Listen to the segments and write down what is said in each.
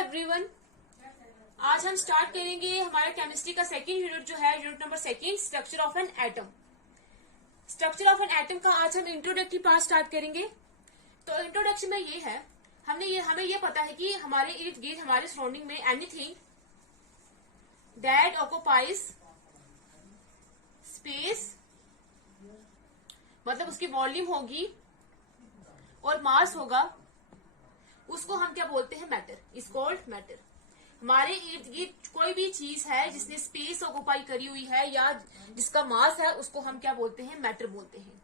Everyone, आज हम start करेंगे हमारा केमिस्ट्री का सेकंड यूनिट जो है unit number second, structure of an atom. Structure of an atom का आज हम इंट्रोडक्टरी पार्ट स्टार्ट करेंगे। तो इंट्रोडक्शन में ये है, हमें ये पता है कि हमारे इर्द गिर्द हमारे सराउंडिंग में एनीथिंग दैट ऑक्युपाइज स्पेस, मतलब उसकी वॉल्यूम होगी और मास होगा, उसको हम क्या बोलते हैं? मैटर। Is called matter. हमारे इर्द गिर्द कोई भी चीज है जिसने स्पेस ऑक्युपाई करी हुई है या जिसका मास है, उसको हम क्या बोलते हैं? मैटर बोलते हैं।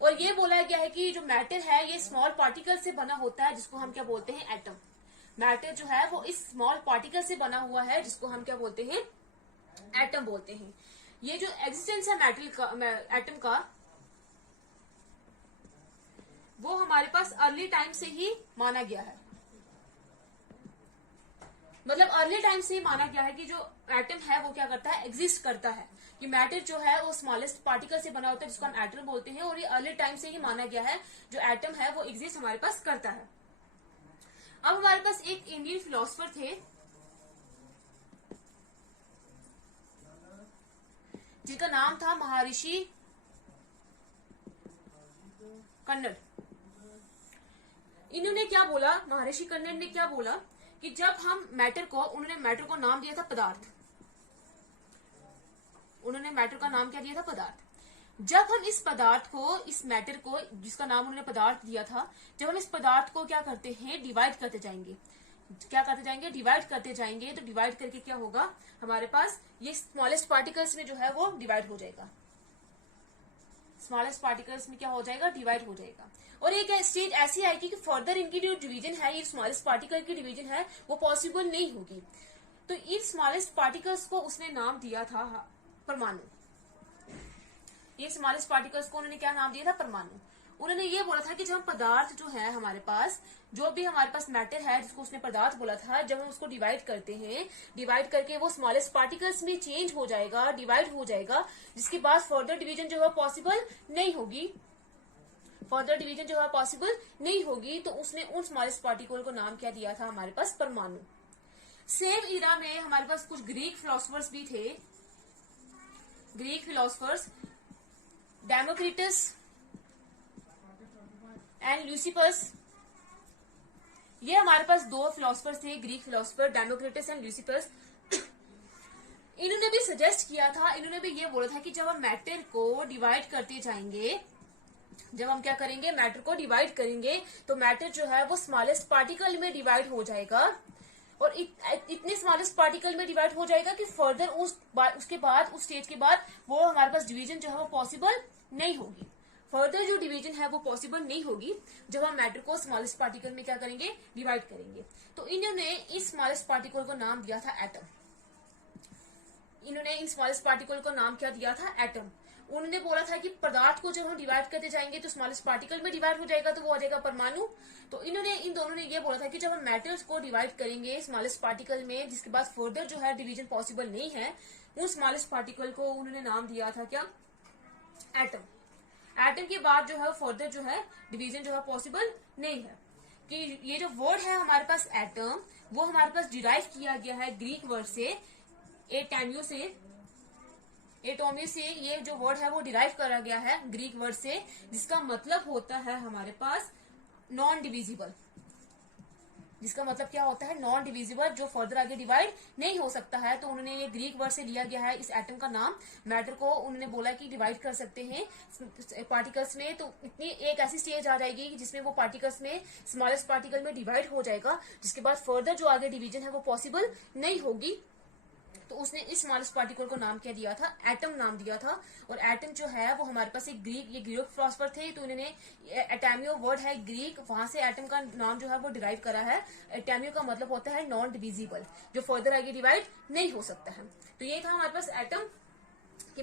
और ये बोला गया है कि जो मैटर है ये स्मॉल पार्टिकल से बना होता है, जिसको हम क्या बोलते हैं? एटम। मैटर जो है वो इस स्मॉल पार्टिकल से बना हुआ है, जिसको हम क्या बोलते हैं? एटम बोलते हैं। ये जो एग्जिस्टेंस है एटम का, वो हमारे पास अर्ली टाइम से ही माना गया है। मतलब अर्ली टाइम से ही माना गया है कि जो एटम है वो क्या करता है? एग्जिस्ट करता है। कि मैटर जो है वो स्मॉलेस्ट पार्टिकल से बना होता है, जिसको हम एटम बोलते हैं। और ये अर्ली टाइम से ही माना गया है जो एटम है वो एग्जिस्ट हमारे पास करता है। अब हमारे पास एक इंडियन फिलोसफर थे जिनका नाम था महर्षि कन्नड़। इन्होंने क्या बोला? महर्षि कन्नड़ ने क्या बोला कि जब हम उन्होंने मैटर को नाम दिया था पदार्थ। उन्होंने मैटर का नाम क्या दिया था? पदार्थ। जब हम इस पदार्थ को, इस मैटर को, जिसका नाम उन्होंने पदार्थ दिया था, जब हम इस पदार्थ को क्या करते हैं? डिवाइड करते जाएंगे। क्या करते जाएंगे? डिवाइड करते जाएंगे। तो डिवाइड करके क्या होगा? हमारे पास ये स्मॉलेस्ट पार्टिकल्स में जो है वो डिवाइड हो जाएगा। स्मॉलेस्ट पार्टिकल्स में क्या हो जाएगा? डिवाइड हो जाएगा। और एक स्टेज ऐसी आएगी कि फर्दर इनकी जो डिवीजन है, ये स्मॉलेस्ट पार्टिकल की डिवीजन है, वो पॉसिबल नहीं होगी। तो इन स्मॉलेस्ट पार्टिकल्स को उसने नाम दिया था परमाणु। ये स्मॉलेस्ट पार्टिकल्स को उन्होंने क्या नाम दिया था? परमाणु। उन्होंने ये बोला था कि जब हम पदार्थ जो है हमारे पास, जो भी हमारे पास मैटर है जिसको उसने पदार्थ बोला था, जब हम उसको डिवाइड करते हैं, डिवाइड करके वो स्मॉलेस्ट पार्टिकल्स में चेंज हो जाएगा, डिवाइड हो जाएगा, जिसके बाद फर्दर डिवीजन जो है पॉसिबल नहीं होगी। फर्दर डिवीजन जो है पॉसिबल नहीं होगी। तो उसने उन स्मॉलेस्ट पार्टिकल को नाम क्या दिया था? हमारे पास परमाणु। सेम इरा में हमारे पास कुछ ग्रीक फिलोसफर्स भी थे। Greek philosophers Democritus and Leucippus. ये हमारे पास दो फिलोसफर्स थे, Greek philosopher Democritus and Leucippus. इन्होंने भी सजेस्ट किया था, इन्होंने भी ये बोला था कि जब हम मैटर को डिवाइड करते जाएंगे, जब हम क्या करेंगे? मैटर को डिवाइड करेंगे, तो मैटर जो है वो स्मॉलेस्ट पार्टिकल में डिवाइड हो जाएगा। और इतने स्मॉलेस्ट पार्टिकल में डिवाइड हो जाएगा कि फर्दर उसके बाद, उस स्टेज के बाद, वो हमारे पास डिवीजन जो है वो पॉसिबल नहीं होगी। फर्दर जो डिवीजन है वो पॉसिबल नहीं होगी जब हम मैटर को स्मॉलेस्ट पार्टिकल में क्या करेंगे? डिवाइड करेंगे। तो इन्होंने इस स्मॉलेस्ट पार्टिकल को नाम दिया था एटम। इन्होंने इन स्मॉलेस्ट पार्टिकल को नाम क्या दिया था? एटम। उन्होंने बोला था कि पदार्थ को जब हम डिवाइड करते जाएंगे तो स्मॉलेस्ट पार्टिकल में डिवाइड हो जाएगा, तो वो हो जाएगा परमाणु। तो इन दोनों ने ये बोला था कि जब हम मेटल्स को डिवाइड करेंगे स्मॉलेस्ट पार्टिकल में, जिसके बाद फर्दर जो है डिवीजन पॉसिबल नहीं है, उन स्मॉलेस्ट पार्टिकल को उन्होंने नाम दिया था क्या? एटम। एटम के बाद जो है फर्दर जो है डिवीजन जो है पॉसिबल नहीं है। कि ये जो वर्ड है हमारे पास एटम, वो हमारे पास डिराइव किया गया है ग्रीक वर्ड से, एटोमियो से। ये जो वर्ड है वो डिराइव करा गया है ग्रीक वर्ड से, जिसका मतलब होता है हमारे पास नॉन डिविजिबल। जिसका मतलब क्या होता है? नॉन डिविजिबल, जो फर्दर आगे डिवाइड नहीं हो सकता है। तो उन्होंने ये ग्रीक वर्ड से लिया गया है इस एटम का नाम। मैटर को उन्होंने बोला कि डिवाइड कर सकते हैं पार्टिकल्स में, तो इतनी एक ऐसी स्टेज आ जाएगी जिसमें वो पार्टिकल्स में स्मॉलेस्ट पार्टिकल में डिवाइड हो जाएगा, जिसके बाद फर्दर जो आगे डिवीजन है वो पॉसिबल नहीं होगी। तो उसने इस स्मॉलेस्ट पार्टिकल को नाम क्या दिया था? एटम नाम दिया था। और एटम जो है वो हमारे पास एक ग्रीक फिलोसफर थे, तो इन्होंने एटोमियो वर्ड है ग्रीक, वहां से एटम का नाम जो है वो डिराइव करा है। एटोमियो का मतलब होता है नॉन डिविजिबल, जो फर्दर आगे डिवाइड नहीं हो सकता है। तो ये था हमारे पास एटम की